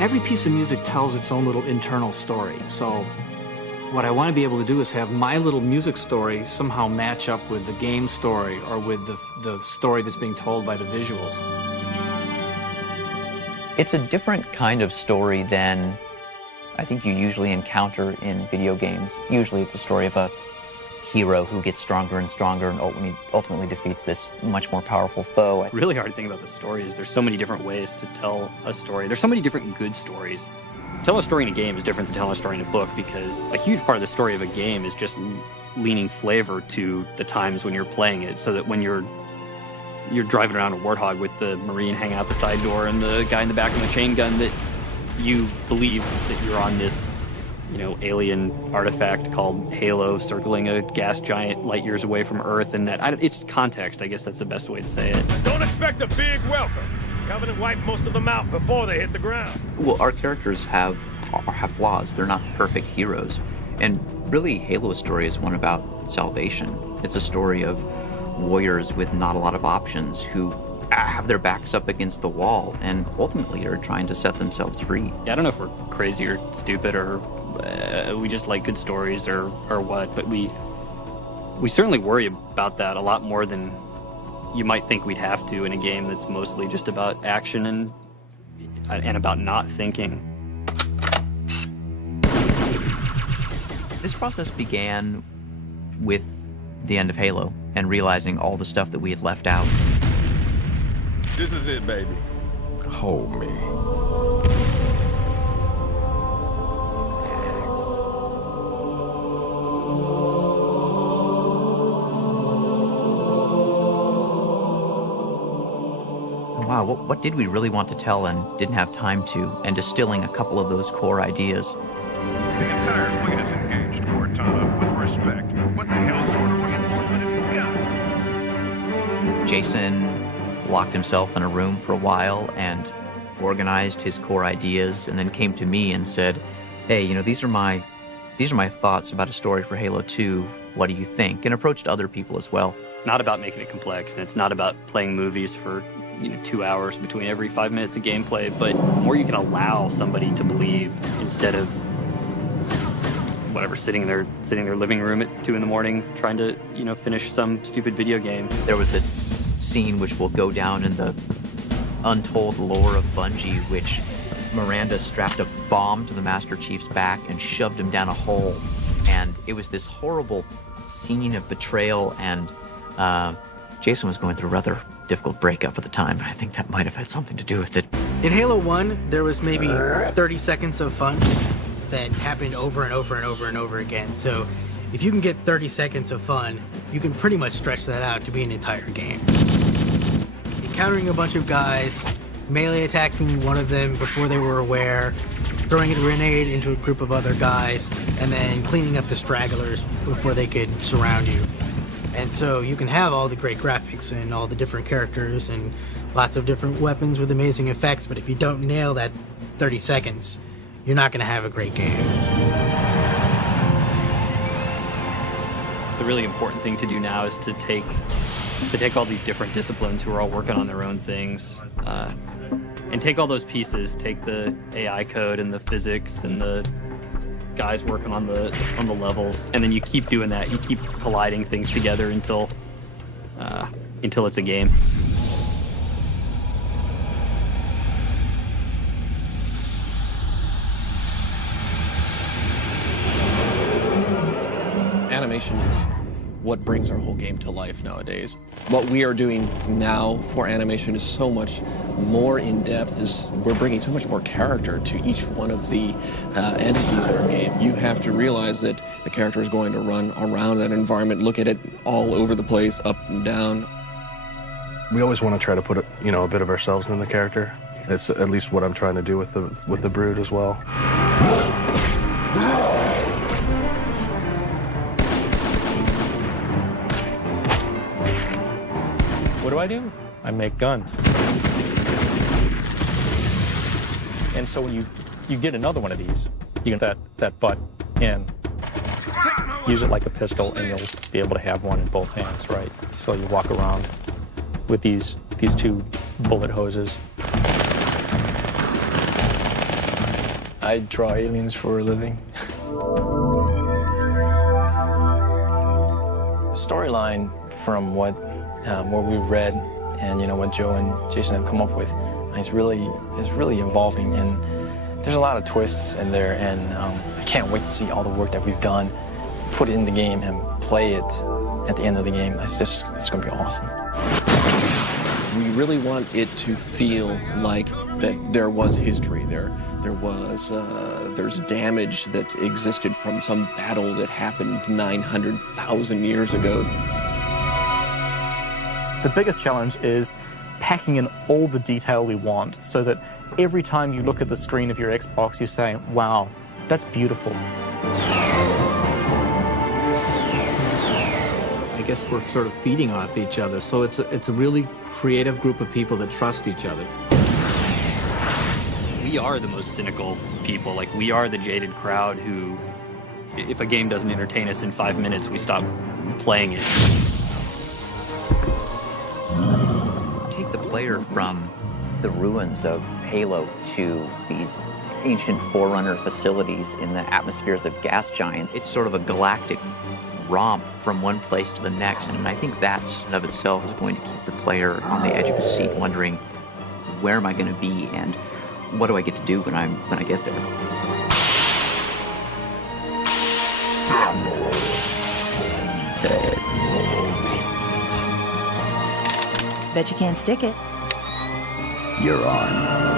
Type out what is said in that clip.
every piece of music tells its own little internal story. So what I want to be able to do is have my little music story somehow match up with the game story or with the story that's being told by the visuals. It's a different kind of story than I think you usually encounter in video games. Usually it's a story of a hero who gets stronger and stronger and ultimately defeats this much more powerful foe. The really hard thing about the story is there's so many different ways to tell a story. There's so many different good stories. Tell a story in a game is different than telling a story in a book, because a huge part of the story of a game is just leaning flavor to the times when you're playing it, so that when you're driving around a warthog with the Marine hanging out the side door and the guy in the back with a chain gun, that you believe that you're on this, alien artifact called Halo circling a gas giant light years away from Earth, and it's context. I guess that's the best way to say it. Don't expect a big welcome. Covenant wiped most of them out before they hit the ground. Well, our characters have flaws. They're not perfect heroes. And really, Halo's story is one about salvation. It's a story of warriors with not a lot of options who have their backs up against the wall and ultimately are trying to set themselves free. Yeah, I don't know if we're crazy or stupid or we just like good stories or what, but we certainly worry about that a lot more than you might think we'd have to in a game that's mostly just about action and about not thinking. This process began with the end of Halo and realizing all the stuff that we had left out. This is it, baby. Hold me. Wow, what did we really want to tell and didn't have time to, and distilling a couple of those core ideas. The entire fleet is engaged, Cortana, with respect. What the hell sort of reinforcement have you got? Jason locked himself in a room for a while and organized his core ideas, and then came to me and said, hey, these are my thoughts about a story for Halo 2. What do you think? And approached other people as well. It's not about making it complex, and it's not about playing movies for 2 hours between every 5 minutes of gameplay, but the more you can allow somebody to believe instead of sitting in their living room at 2 a.m. trying to finish some stupid video game. There was this scene which will go down in the untold lore of Bungie, which Miranda strapped a bomb to the Master Chief's back and shoved him down a hole, and it was this horrible scene of betrayal, and Jason was going through a rather difficult breakup at the time. I think that might have had something to do with it. In Halo 1, there was maybe 30 seconds of fun that happened over and over and over and over again. So if you can get 30 seconds of fun, you can pretty much stretch that out to be an entire game. Encountering a bunch of guys, melee attacking one of them before they were aware, throwing a grenade into a group of other guys, and then cleaning up the stragglers before they could surround you. And so you can have all the great graphics and all the different characters and lots of different weapons with amazing effects, but if you don't nail that 30 seconds, you're not going to have a great game. The really important thing to do now is to take all these different disciplines who are all working on their own things, and take all those pieces, take the AI code and the physics and the guys working on the levels, and then you keep doing that. You keep colliding things together until it's a game. Animation is what brings our whole game to life nowadays. What we are doing now for animation is so much more in-depth. We're bringing so much more character to each one of the entities in our game. You have to realize that the character is going to run around that environment, look at it all over the place, up and down. We always want to try to put a bit of ourselves in the character. It's at least what I'm trying to do with the Brood as well. What do? I make guns. And so when you get another one of these, you get that butt and use it like a pistol, and you'll be able to have one in both hands, right? So you walk around with these two bullet hoses. I draw aliens for a living. The storyline from what we've read and what Joe and Jason have come up with is really involving, and there's a lot of twists in there, and I can't wait to see all the work that we've done, put it in the game and play it at the end of the game. It's going to be awesome. We really want it to feel like that there was history there. There's damage that existed from some battle that happened 900,000 years ago. The biggest challenge is packing in all the detail we want so that every time you look at the screen of your Xbox, you say, wow, that's beautiful. I guess we're sort of feeding off each other, so it's a really creative group of people that trust each other. We are the most cynical people. Like, we are the jaded crowd who, if a game doesn't entertain us in 5 minutes, we stop playing it. Take the player from the ruins of Halo to these ancient Forerunner facilities in the atmospheres of gas giants. It's sort of a galactic romp from one place to the next, and I think that in of itself is going to keep the player on the edge of his seat, wondering, where am I going to be, and what do I get to do when I get there? Bet you can't stick it. You're on.